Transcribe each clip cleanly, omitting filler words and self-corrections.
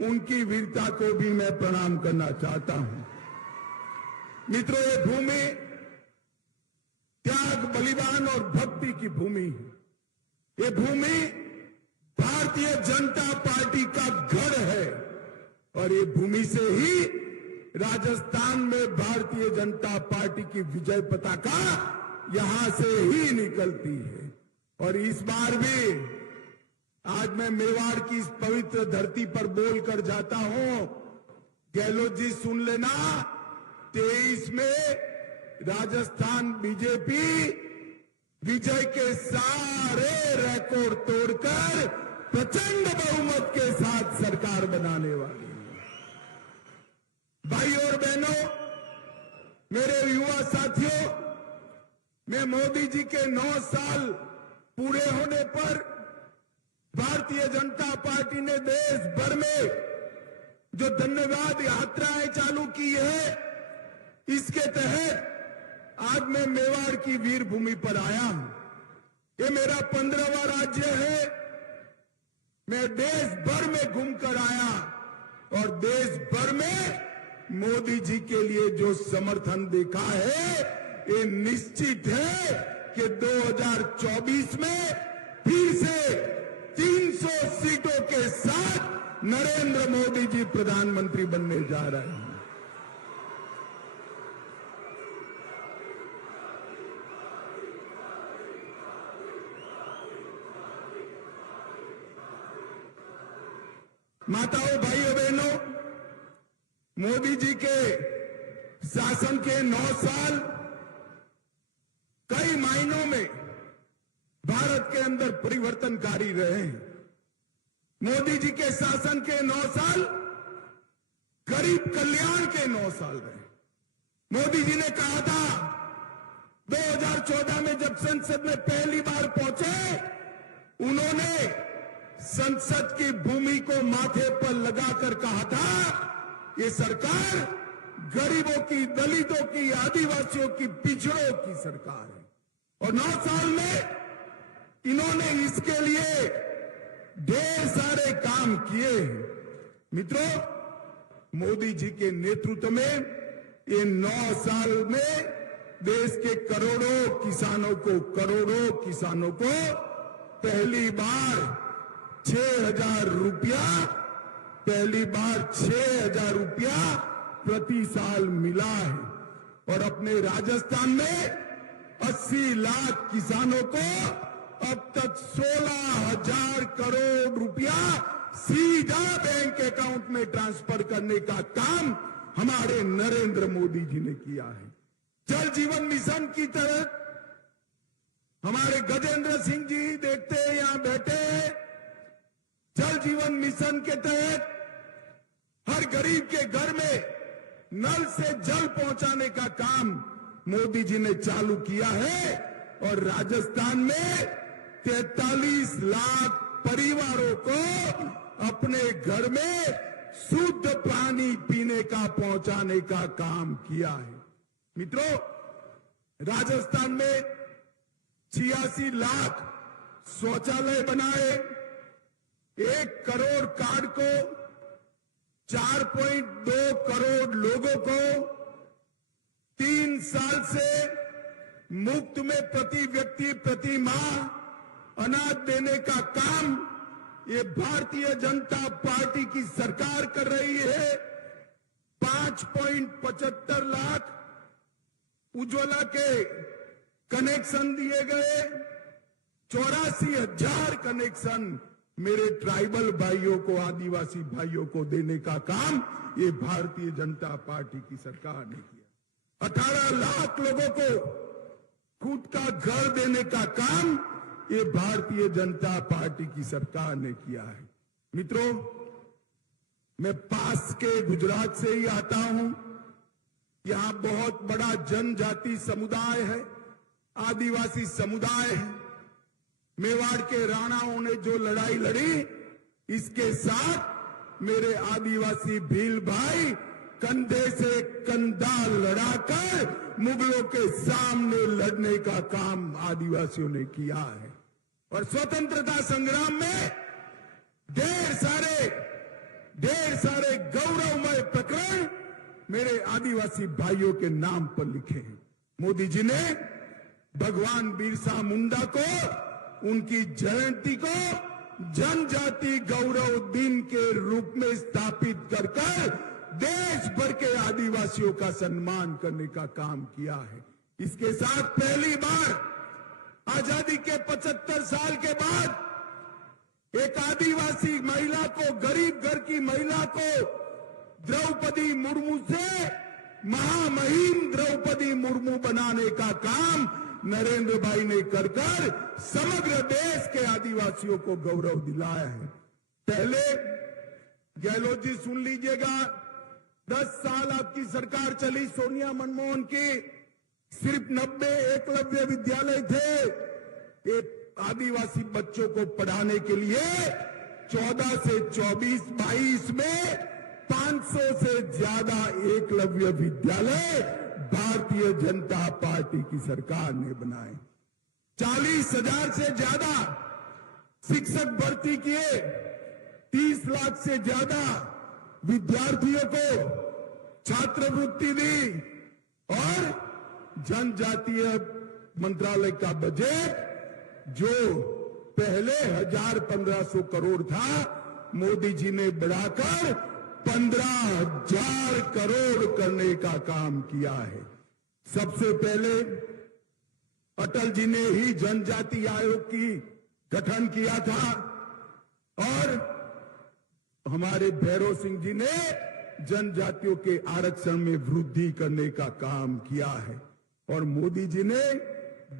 उनकी वीरता को भी मैं प्रणाम करना चाहता हूं। मित्रों, ये भूमि त्याग, बलिदान और भक्ति की भूमि है। ये भूमि भारतीय जनता पार्टी का गढ़ है और ये भूमि से ही राजस्थान में भारतीय जनता पार्टी की विजय पताका यहां से ही निकलती है। और इस बार भी आज मैं मेवाड़ की इस पवित्र धरती पर बोलकर जाता हूं। गहलोत जी सुन लेना, 23 में राजस्थान बीजेपी विजय के सारे रिकॉर्ड तोड़कर प्रचंड बहुमत के साथ सरकार बनाने वाली है। भाई और बहनों, मेरे युवा साथियों, मैं मोदी जी के 9 साल पूरे होने पर भारतीय जनता पार्टी ने देश भर में जो धन्यवाद यात्राएं चालू की है, इसके तहत आज मैं मेवाड़ की वीर भूमि पर आया हूं। ये मेरा 15वां राज्य है। मैं देश भर में घूमकर आया और देश भर में मोदी जी के लिए जो समर्थन देखा है, ये निश्चित है कि 2024 में फिर से 300 सीटों के साथ नरेंद्र मोदी जी प्रधानमंत्री बनने जा रहे हैं। माताओं, भाइयों, बहनों, मोदी जी के शासन के 9 साल कई मायनों में भारत के अंदर परिवर्तनकारी रहे हैं। मोदी जी के शासन के 9 साल गरीब कल्याण के 9 साल रहे। मोदी जी ने कहा था 2014 में जब संसद में पहली बार पहुंचे, उन्होंने संसद की भूमि को माथे पर लगाकर कहा था, ये सरकार गरीबों की, दलितों की, आदिवासियों की, पिछड़ों की सरकार है। और 9 साल में इन्होंने इसके लिए ढेर सारे काम किए हैं। मित्रों, मोदी जी के नेतृत्व में ये 9 साल में देश के करोड़ों किसानों को पहली बार 6,000 रुपया प्रति साल मिला है। और अपने राजस्थान में 80 लाख किसानों को अब तक 16,000 करोड़ रुपया सीधा बैंक अकाउंट में ट्रांसफर करने का काम हमारे नरेंद्र मोदी जी ने किया है। जल जीवन मिशन की तरह हमारे गजेंद्र सिंह जी देखते हैं यहां बैठे हैं। जल जीवन मिशन के तहत हर गरीब के घर में नल से जल पहुंचाने का काम मोदी जी ने चालू किया है। और राजस्थान में 43 लाख परिवारों को अपने घर में शुद्ध पानी पीने का पहुंचाने का काम किया है। मित्रों, राजस्थान में 86 लाख शौचालय बनाए, 1 करोड़ कार्ड को 4.2 करोड़ लोगों को 3 साल से मुफ्त में प्रति व्यक्ति प्रति माह अनाज देने का काम ये भारतीय जनता पार्टी की सरकार कर रही है। 5.75 लाख उज्ज्वला के कनेक्शन दिए गए, 84,000 कनेक्शन मेरे ट्राइबल भाइयों को, आदिवासी भाइयों को देने का काम ये भारतीय जनता पार्टी की सरकार ने किया। 18 लाख लोगों को खुद का घर देने का काम ये भारतीय जनता पार्टी की सरकार ने किया है। मित्रों, मैं पास के गुजरात से ही आता हूं। यहां बहुत बड़ा जनजाति समुदाय है, आदिवासी समुदाय है। मेवाड़ के राणाओं ने जो लड़ाई लड़ी, इसके साथ मेरे आदिवासी भील भाई कंधे से कंधा लड़ाकर मुगलों के सामने लड़ने का काम आदिवासियों ने किया है। और स्वतंत्रता संग्राम में ढेर सारे ढेर सारे गौरवमय प्रकरण मेरे आदिवासी भाइयों के नाम पर लिखे हैं। मोदी जी ने भगवान बिरसा मुंडा को, उनकी जयंती को जनजाति गौरव दिन के रूप में स्थापित कर देश भर के आदिवासियों का सम्मान करने का काम किया है। इसके साथ पहली बार आजादी के 75 साल के बाद एक आदिवासी महिला को, गरीब घर की महिला को द्रौपदी मुर्मू से महामहिम द्रौपदी मुर्मू बनाने का काम नरेंद्र भाई ने कर समग्र देश के आदिवासियों को गौरव दिलाया है। पहले गहलोत जी सुन लीजिएगा, 10 साल आपकी सरकार चली सोनिया मनमोहन की, सिर्फ 90 एकलव्य विद्यालय थे। एक आदिवासी बच्चों को पढ़ाने के लिए 14 से 24-22 में 500 से ज्यादा एकलव्य विद्यालय भारतीय जनता पार्टी की सरकार ने बनाए। 40,000 से ज्यादा शिक्षक भर्ती किए, 30 लाख से ज्यादा विद्यार्थियों को छात्रवृत्ति दी और जनजातीय मंत्रालय का बजट जो पहले 1,000-1,500 करोड़ था, मोदी जी ने बढ़ाकर 15,000 करोड़ करने का काम किया है। सबसे पहले अटल जी ने ही जनजाति आयोग की गठन किया था और हमारे भैरव सिंह जी ने जनजातियों के आरक्षण में वृद्धि करने का काम किया है और मोदी जी ने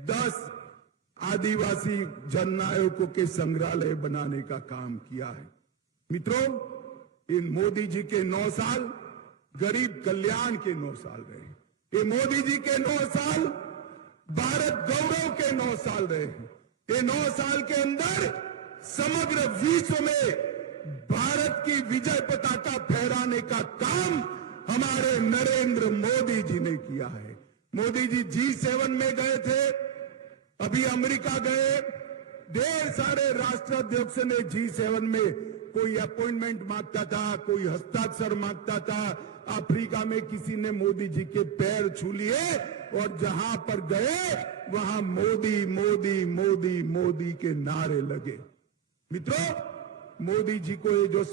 10 आदिवासी जननायकों के संग्रहालय बनाने का काम किया है। मित्रों, इन मोदी जी के 9 साल गरीब कल्याण के 9 साल रहे। ये मोदी जी के 9 साल भारत गौरव के 9 साल रहे। ये 9 साल के अंदर समग्र विश्व में भारत की विजय पताका फहराने का काम हमारे नरेंद्र मोदी जी ने किया है। मोदी जी G7 में गए थे, अभी अमेरिका गए, ढेर सारे राष्ट्राध्यक्ष ने G7 में कोई अपॉइंटमेंट मांगता था, कोई हस्ताक्षर मांगता था। अफ्रीका में किसी ने मोदी जी के पैर छू लिए और जहां पर गए वहां मोदी मोदी मोदी मोदी के नारे लगे। मित्रों, मोदी जी को ये जो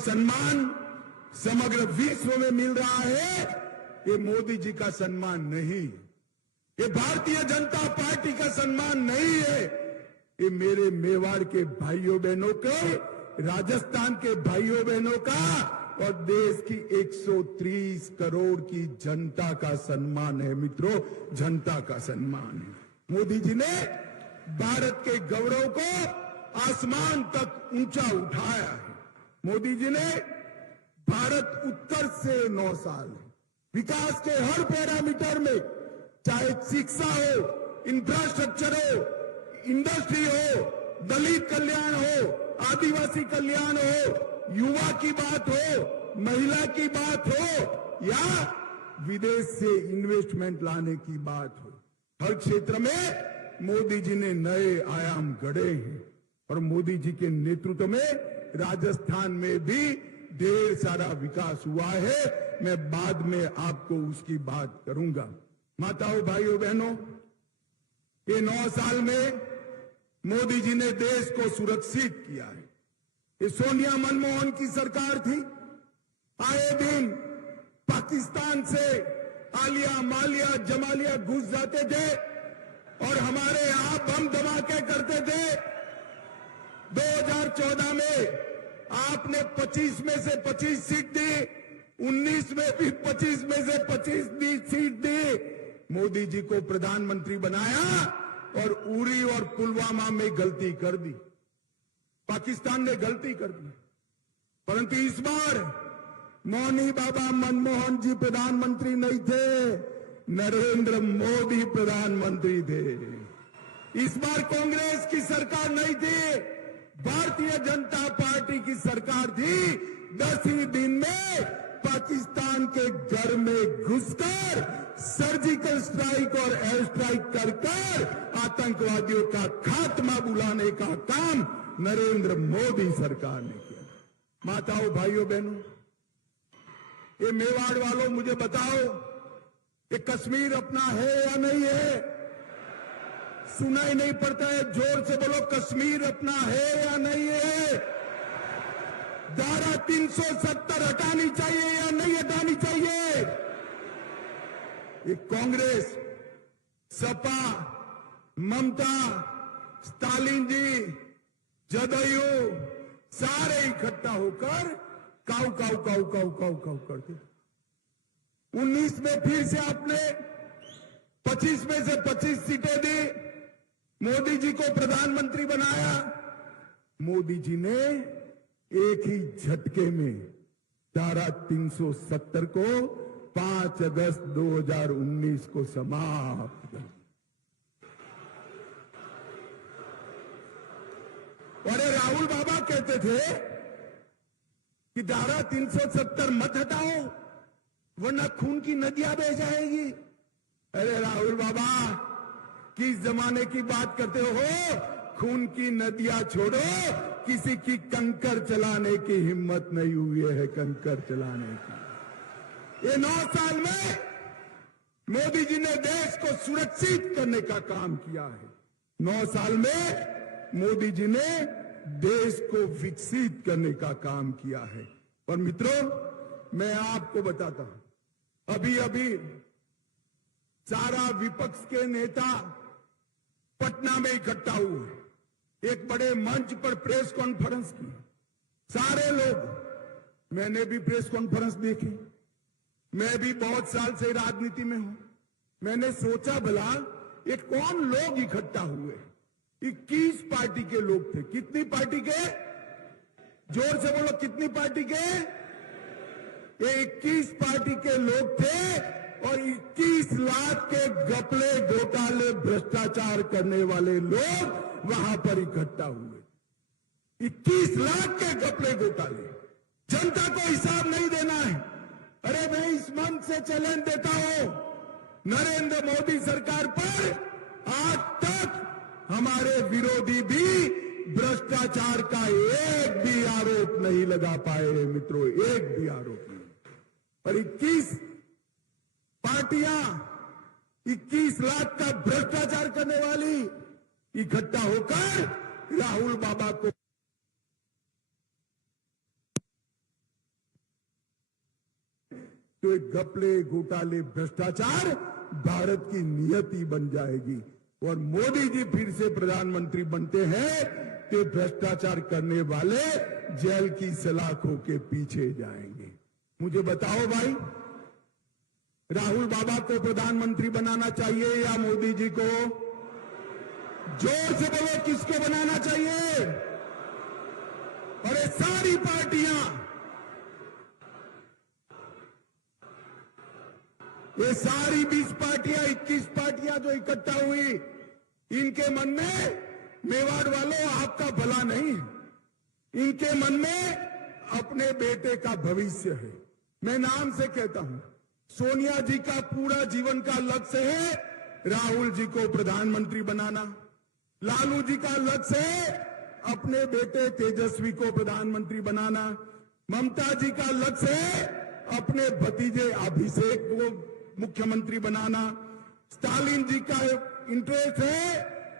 सम्मान समग्र विश्व में मिल रहा है, ये मोदी जी का सम्मान नहीं है, ये भारतीय जनता पार्टी का सम्मान नहीं है, ये मेरे मेवाड़ के भाइयों बहनों के, राजस्थान के भाइयों बहनों का और देश की 130 करोड़ की जनता का सम्मान है। मित्रों, जनता का सम्मान है। मोदी जी ने भारत के गौरव को आसमान तक ऊंचा उठाया है। मोदी जी ने भारत उत्कर्ष से 9 साल विकास के हर पैरामीटर में, चाहे शिक्षा हो, इंफ्रास्ट्रक्चर हो, इंडस्ट्री हो, दलित कल्याण हो, आदिवासी कल्याण हो, युवा की बात हो, महिला की बात हो या विदेश से इन्वेस्टमेंट लाने की बात हो, हर क्षेत्र में मोदी जी ने नए आयाम गढ़े हैं और मोदी जी के नेतृत्व में राजस्थान में भी ढेर सारा विकास हुआ है। मैं बाद में आपको उसकी बात करूंगा। माताओं, भाइयों, बहनों, ये 9 साल में मोदी जी ने देश को सुरक्षित किया है। ये सोनिया मनमोहन की सरकार थी, आए दिन पाकिस्तान से आलिया मालिया जमालिया घुस जाते थे और हमारे यहां बम धमाके करते थे। 2014 में आपने 25 में से 25 सीट दी, 19 में भी 25 में से 25 सीट दी। मोदी जी को प्रधानमंत्री बनाया और उरी और पुलवामा में गलती कर दी, पाकिस्तान ने गलती कर दी। परंतु इस बार मौनी बाबा मनमोहन जी प्रधानमंत्री नहीं थे, नरेंद्र मोदी प्रधानमंत्री थे। इस बार कांग्रेस की सरकार नहीं थी, भारतीय जनता पार्टी की सरकार थी। 10 ही दिन में पाकिस्तान के घर में घुसकर सर्जिकल स्ट्राइक और एयर स्ट्राइक कर आतंकवादियों का खात्मा बुलाने का काम नरेंद्र मोदी सरकार ने किया। माताओं, भाइयों, बहनों, ये मेवाड़ वालों मुझे बताओ, ये कश्मीर अपना है या नहीं है? सुनाई नहीं पड़ता है, जोर से बोलो, कश्मीर अपना है या नहीं है? धारा 370 हटानी चाहिए या नहीं हटानी चाहिए? ये कांग्रेस, सपा, ममता, स्टालिन जी, जदयू सारे इकट्ठा होकर काऊ काऊ काऊ काऊ काऊ काऊ करते। 19 में फिर से आपने 25 में से 25 सीटें दी, मोदी जी को प्रधानमंत्री बनाया। मोदी जी ने एक ही झटके में धारा 370 को 5 अगस्त 2019 को समाप्त कर। अरे राहुल बाबा कहते थे कि धारा 370 मत हटाओ वरना खून की नदियां बह जाएगी। अरे राहुल बाबा, किस जमाने की बात करते हो? खून की नदियां छोड़ो, किसी की कंकर चलाने की हिम्मत नहीं हुई है, कंकर चलाने की। ये 9 साल में मोदी जी ने देश को सुरक्षित करने का काम किया है। 9 साल में मोदी जी ने देश को विकसित करने का काम किया है। और मित्रों, मैं आपको बताता हूं, अभी अभी सारा विपक्ष के नेता पटना में इकट्ठा हुए, एक बड़े मंच पर प्रेस कॉन्फ्रेंस की। सारे लोग, मैंने भी प्रेस कॉन्फ्रेंस देखी, मैं भी बहुत साल से राजनीति में हूं। मैंने सोचा भला ये कौन लोग इकट्ठा हुए? 21 पार्टी के लोग थे। कितनी पार्टी के? जोर से बोलो, कितनी पार्टी के? ये 21 पार्टी के लोग थे और 21 लाख के घपले, घोटाले, भ्रष्टाचार करने वाले लोग वहां पर इकट्ठा हुए। 21 लाख के घपले, घोटाले, जनता को हिसाब नहीं देना है। अरे मैं इस मंच से चैलेंज देता हूं, नरेंद्र मोदी सरकार पर आज तक हमारे विरोधी भी भ्रष्टाचार का एक भी आरोप नहीं लगा पाए। मित्रों, एक भी आरोप नहीं। पर 21 पार्टियां 21 लाख का भ्रष्टाचार करने वाली इकट्ठा होकर राहुल बाबा को तो एक घपले, घोटाले, भ्रष्टाचार भारत की नियति बन जाएगी। और मोदी जी फिर से प्रधानमंत्री बनते हैं तो भ्रष्टाचार करने वाले जेल की सलाखों के पीछे जाएंगे। मुझे बताओ भाई, राहुल बाबा को प्रधानमंत्री बनाना चाहिए या मोदी जी को? जोर से बोलो, किसको बनाना चाहिए? और ये सारी पार्टियां, ये सारी 20 पार्टियां, 21 पार्टियां जो इकट्ठा हुई, इनके मन में, मेवाड़ वालों, आपका भला नहीं है। इनके मन में अपने बेटे का भविष्य है। मैं नाम से कहता हूं, सोनिया जी का पूरा जीवन का लक्ष्य है राहुल जी को प्रधानमंत्री बनाना। लालू जी का लक्ष्य है अपने बेटे तेजस्वी को प्रधानमंत्री बनाना। ममता जी का लक्ष्य है अपने भतीजे अभिषेक को मुख्यमंत्री बनाना। स्टालिन जी का इंटरेस्ट है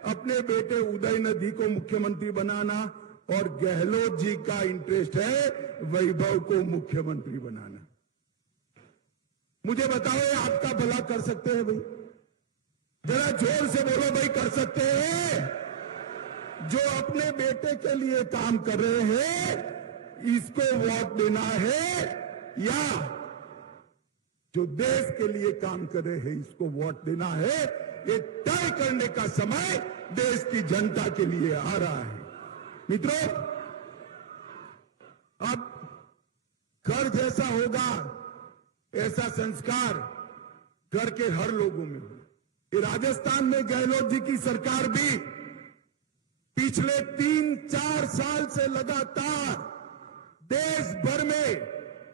अपने बेटे उदयनिधि को मुख्यमंत्री बनाना। और गहलोत जी का इंटरेस्ट है वैभव को मुख्यमंत्री बनाना। मुझे बताओ, ये आपका भला कर सकते हैं भाई? जरा जोर से बोलो भाई, कर सकते हैं? जो अपने बेटे के लिए काम कर रहे हैं, इसको वोट देना है, या जो देश के लिए काम कर रहे हैं, इसको वोट देना है? ये तय करने का समय देश की जनता के लिए आ रहा है। मित्रों, अब घर जैसा होगा ऐसा संस्कार घर के हर लोगों में हो। राजस्थान में गहलोत जी की सरकार भी पिछले 3-4 साल से लगातार देश भर में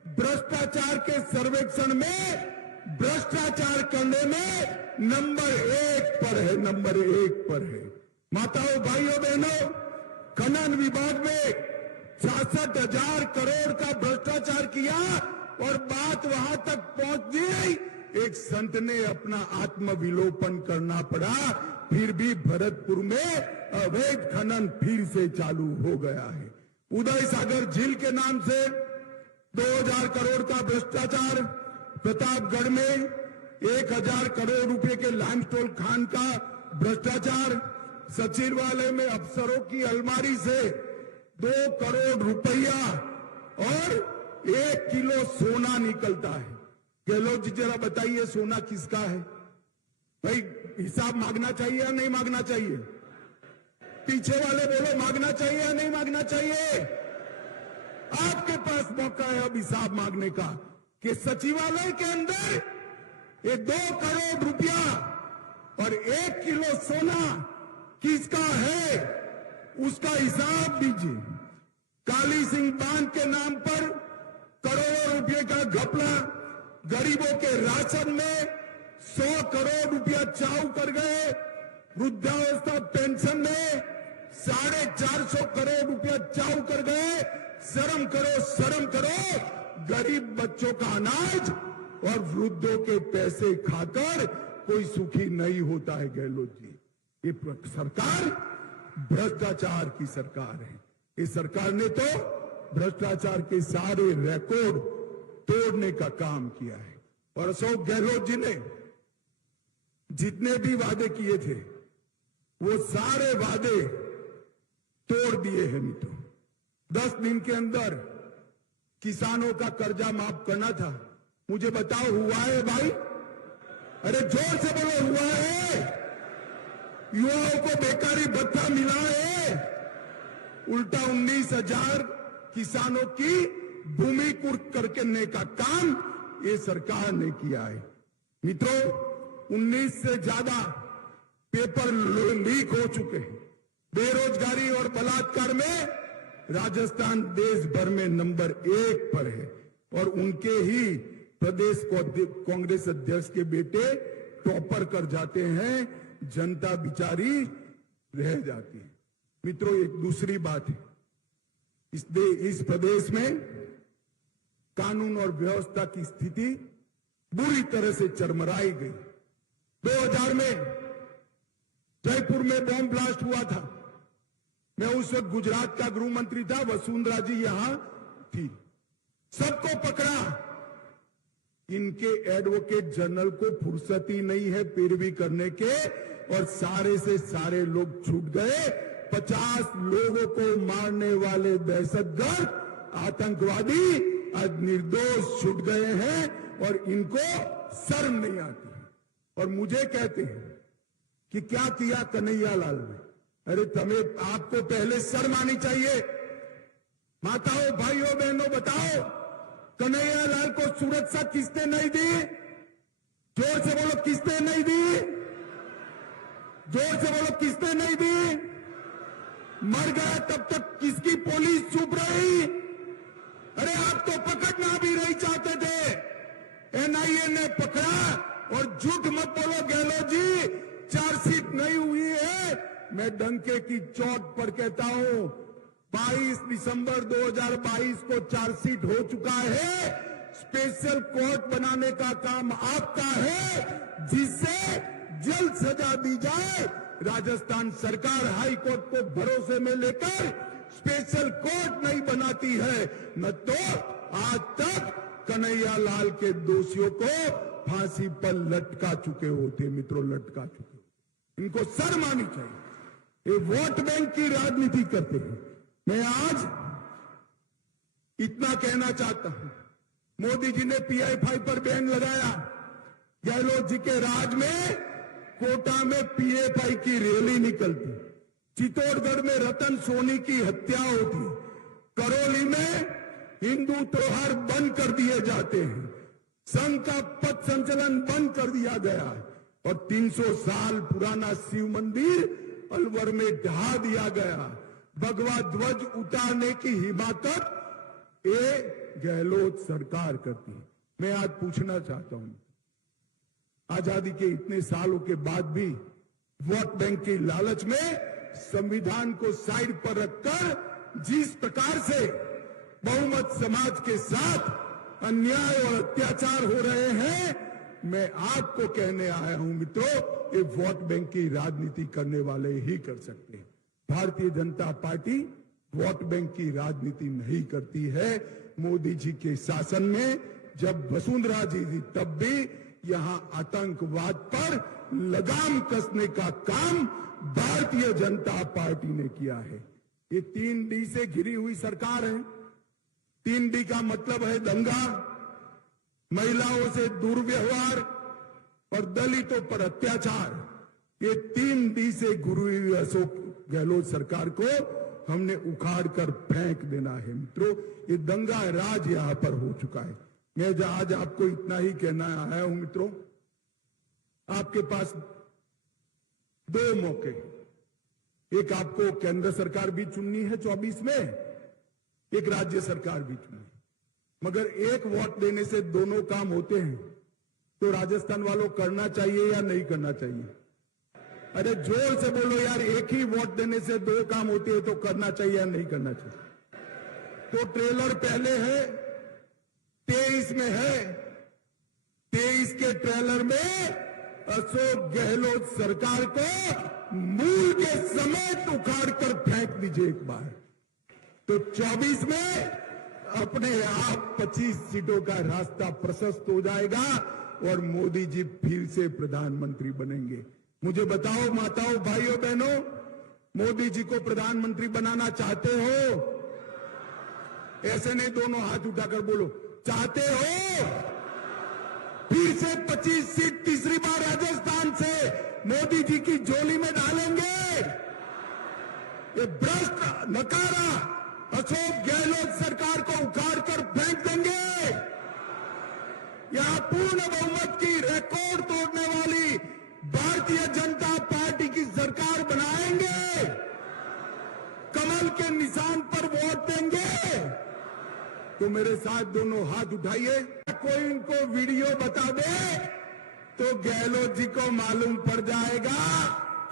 भ्रष्टाचार के सर्वेक्षण में भ्रष्टाचार करने में नंबर 1 पर है, नंबर 1 पर है। माताओं, भाइयों, बहनों, खनन विभाग में 66,000 करोड़ का भ्रष्टाचार किया और बात वहां तक पहुंच गई, एक संत ने अपना आत्मविलोपन करना पड़ा, फिर भी भरतपुर में अवैध खनन फिर से चालू हो गया है। उदय सागर झील के नाम से 2000 करोड़ का भ्रष्टाचार, प्रतापगढ़ में 1000 करोड़ रुपए के लाइमस्टोन खान का भ्रष्टाचार, सचिवालय में अफसरों की अलमारी से 2 करोड़ रुपया और 1 किलो सोना निकलता है। गहलोत जी, जरा बताइए सोना किसका है? भाई, हिसाब मांगना चाहिए या नहीं मांगना चाहिए? पीछे वाले बोलो, मांगना चाहिए या नहीं मांगना चाहिए? आपके पास मौका है अब हिसाब मांगने का कि सचिवालय के अंदर ये 2 करोड़ रुपया और 1 किलो सोना किसका है, उसका हिसाब दीजिए। काली सिंह बांध के नाम पर करोड़ों रुपए का घपला, गरीबों के राशन में 100 करोड़ रुपया चाऊ कर गए, वृद्धावस्था पेंशन में 450 करोड़ रुपया चाऊ कर गए। शर्म करो, शर्म करो। गरीब बच्चों का अनाज और वृद्धों के पैसे खाकर कोई सुखी नहीं होता है। गहलोत जी, ये सरकार भ्रष्टाचार की सरकार है। इस सरकार ने तो भ्रष्टाचार के सारे रिकॉर्ड तोड़ने का काम किया है। और अशोक गहलोत जी ने जितने भी वादे किए थे वो सारे वादे तोड़ दिए हैं मित्रों। 10 दिन के अंदर किसानों का कर्जा माफ करना था। मुझे बताओ, हुआ है भाई? अरे जोर से बोलो, हुआ है? युवाओं को बेकारी भत्ता मिला है? उल्टा 19,000 किसानों की भूमि कुर्क करने का काम ये सरकार ने किया है। मित्रों, 19 से ज्यादा पेपर लीक हो चुके हैं। बेरोजगारी और बलात्कार में राजस्थान देश भर में नंबर 1 पर है और उनके ही प्रदेश कांग्रेस अध्यक्ष के बेटे टॉपर कर जाते हैं, जनता बिचारी रह जाती है। मित्रों, एक दूसरी बात है, इस प्रदेश में कानून और व्यवस्था की स्थिति बुरी तरह से चरमराई गई। 2000 में जयपुर में बॉम्ब ब्लास्ट हुआ था। मैं उस वक्त गुजरात का गृह मंत्री था, वसुंधरा जी यहां थी। सबको पकड़ा। इनके एडवोकेट जनरल को फुर्सत ही नहीं है पैरवी करने के और सारे से सारे लोग छूट गए। 50 लोगों को मारने वाले दहशतगर्द आतंकवादी आज निर्दोष छूट गए हैं और इनको शर्म नहीं आती। और मुझे कहते हैं कि क्या किया कन्हैया लाल ने। अरे आपको पहले शर्म आनी चाहिए। माताओं, भाइयों, बहनों, बताओ, कन्हैया लाल को सुरक्षा किसने नहीं दी? जोर से बोलो, किसने नहीं दी? जोर से बोलो, किसने नहीं दी? मर गया तब तक किसकी पुलिस चुप रही? अरे आप तो पकड़ना भी नहीं चाहते थे। एनआईए ने पकड़ा और झूठ मत बोलो गहलोत जी, चार्जशीट नहीं हुई है। मैं डंके की चोट पर कहता हूं, 22 दिसंबर 2022 को चार्जशीट हो चुका है। स्पेशल कोर्ट बनाने का काम आपका है, जिससे जल्द सजा दी जाए। राजस्थान सरकार हाई कोर्ट को भरोसे में लेकर स्पेशल कोर्ट नहीं बनाती है, न तो आज तक कन्हैया लाल के दोषियों को फांसी पर लटका चुके होते। मित्रों, लटका चुके। इनको शर्म आनी चाहिए। ये वोट बैंक की राजनीति करते हैं। मैं आज इतना कहना चाहता हूं, मोदी जी ने PFI पर बैन लगाया। गहलोत जी के राज में कोटा में PFI की रैली निकलती, चित्तौड़गढ़ में रतन सोनी की हत्या होती, करौली में हिंदू त्योहार बंद कर दिए जाते हैं, संघ का पथ संचलन बंद कर दिया गया और 300 साल पुराना शिव मंदिर अलवर में ढहा दिया गया। भगवा ध्वज उतारने की हिमाकत ये गहलोत सरकार करती है। मैं आज पूछना चाहता हूं, आजादी के इतने सालों के बाद भी वोट बैंक के लालच में संविधान को साइड पर रखकर जिस प्रकार से बहुमत समाज के साथ अन्याय और अत्याचार हो रहे हैं, मैं आपको कहने आया हूं मित्रों, ये वोट बैंक की राजनीति करने वाले ही कर सकते हैं। Bharatiya Janata party vote bank की राजनीति नहीं करती है। मोदी जी के शासन में जब वसुंधरा जी थी तब भी यहां आतंकवाद पर लगाम कसने का काम भारतीय जनता पार्टी ने किया है। ये 3D से घिरी हुई सरकार है। 3D का मतलब है दंगा, महिलाओं से दुर्व्यवहार और दलितों पर अत्याचार। ये 3D से घिरी हुई अशोक गहलोत सरकार को हमने उखाड़ कर फेंक देना है। मित्रों, ये दंगा राज यहां पर हो चुका है। मैं आज आपको इतना ही कहना आया हूं मित्रों, आपके पास 2 मौके, एक आपको केंद्र सरकार भी चुननी है 24 में, एक राज्य सरकार भी चुननी, मगर एक वोट देने से दोनों काम होते हैं। तो राजस्थान वालों करना चाहिए या नहीं करना चाहिए? अरे जोर से बोलो यार, एक ही वोट देने से 2 काम होते हैं तो करना चाहिए या नहीं करना चाहिए? तो ट्रेलर पहले है, 23 में है। 23 के ट्रेलर में अशोक गहलोत सरकार को मूल के समेत उखाड़ कर फेंक दीजिए एक बार। तो 24 में अपने आप 25 सीटों का रास्ता प्रशस्त हो जाएगा और मोदी जी फिर से प्रधानमंत्री बनेंगे। मुझे बताओ माताओं, भाइयों, बहनों, मोदी जी को प्रधानमंत्री बनाना चाहते हो? ऐसे नहीं, दोनों हाथ उठाकर बोलो, चाहते हो? फिर से 25 सीट तीसरी बार राजस्थान से मोदी जी की झोली में डालेंगे? ये भ्रष्ट नकारा अशोक गहलोत सरकार को उखाड़ कर फेंक देंगे। यहां पूर्ण बहुमत की रिकॉर्ड तोड़ने वाली भारतीय जनता पार्टी की सरकार बनाएंगे। कमल के निशान पर वोट देंगे। तो मेरे साथ दोनों हाथ उठाइए। कोई इनको वीडियो बता दे तो गहलोत जी को मालूम पड़ जाएगा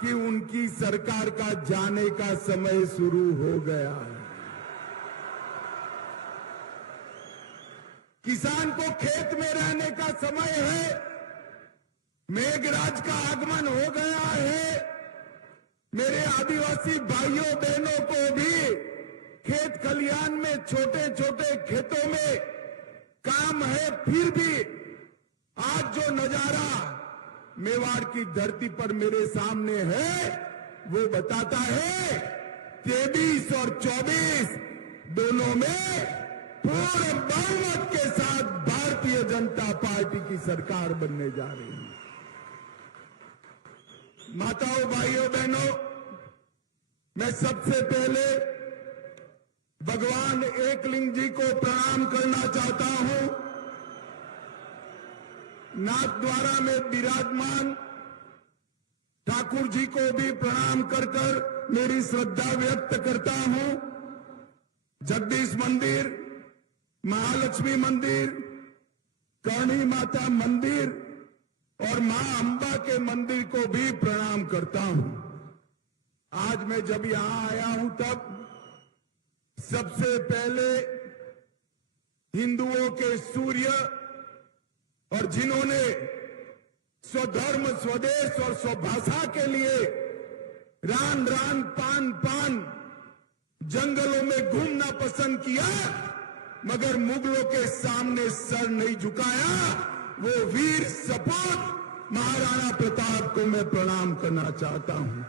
कि उनकी सरकार का जाने का समय शुरू हो गया है। किसान को खेत में रहने का समय है। मेघराज का आगमन हो गया है। मेरे आदिवासी भाइयों बहनों को भी खेत खलिहान में, छोटे छोटे खेतों में काम है। फिर भी आज जो नजारा मेवाड़ की धरती पर मेरे सामने है वो बताता है 23 और 24 दोनों में पूर्ण बहुमत के साथ भारतीय जनता पार्टी की सरकार बनने जा रही है। माताओं, भाइयों, बहनों, मैं सबसे पहले भगवान एकलिंग जी को प्रणाम करना चाहता हूं। नाथद्वारा में विराजमान ठाकुर जी को भी प्रणाम कर मेरी श्रद्धा व्यक्त करता हूं। जगदीश मंदिर, महालक्ष्मी मंदिर, करणी माता मंदिर और मां अंबा के मंदिर को भी प्रणाम करता हूं। आज मैं जब यहां आया हूं तब सबसे पहले हिंदुओं के सूर्य और जिन्होंने स्वधर्म, स्वदेश और स्वभाषा के लिए रान रान, पान पान जंगलों में घूमना पसंद किया मगर मुगलों के सामने सर नहीं झुकाया, वो वीर सपूत महाराणा प्रताप को मैं प्रणाम करना चाहता हूं।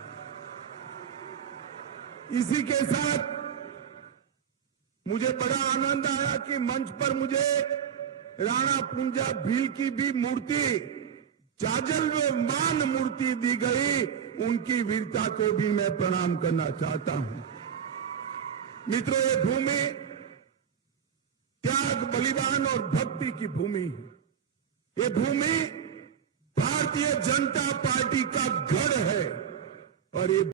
इसी के साथ मुझे बड़ा आनंद आया कि मंच पर मुझे राणा पुंजा भील की भी मूर्ति, जाजलमान मूर्ति दी गई। उनकी वीरता को भी मैं प्रणाम करना चाहता हूं। मित्रों, ये भूमि त्याग, बलिदान और भक्ति की भूमि है। ये भूमि भारतीय जनता पार्टी का गढ़ है और ये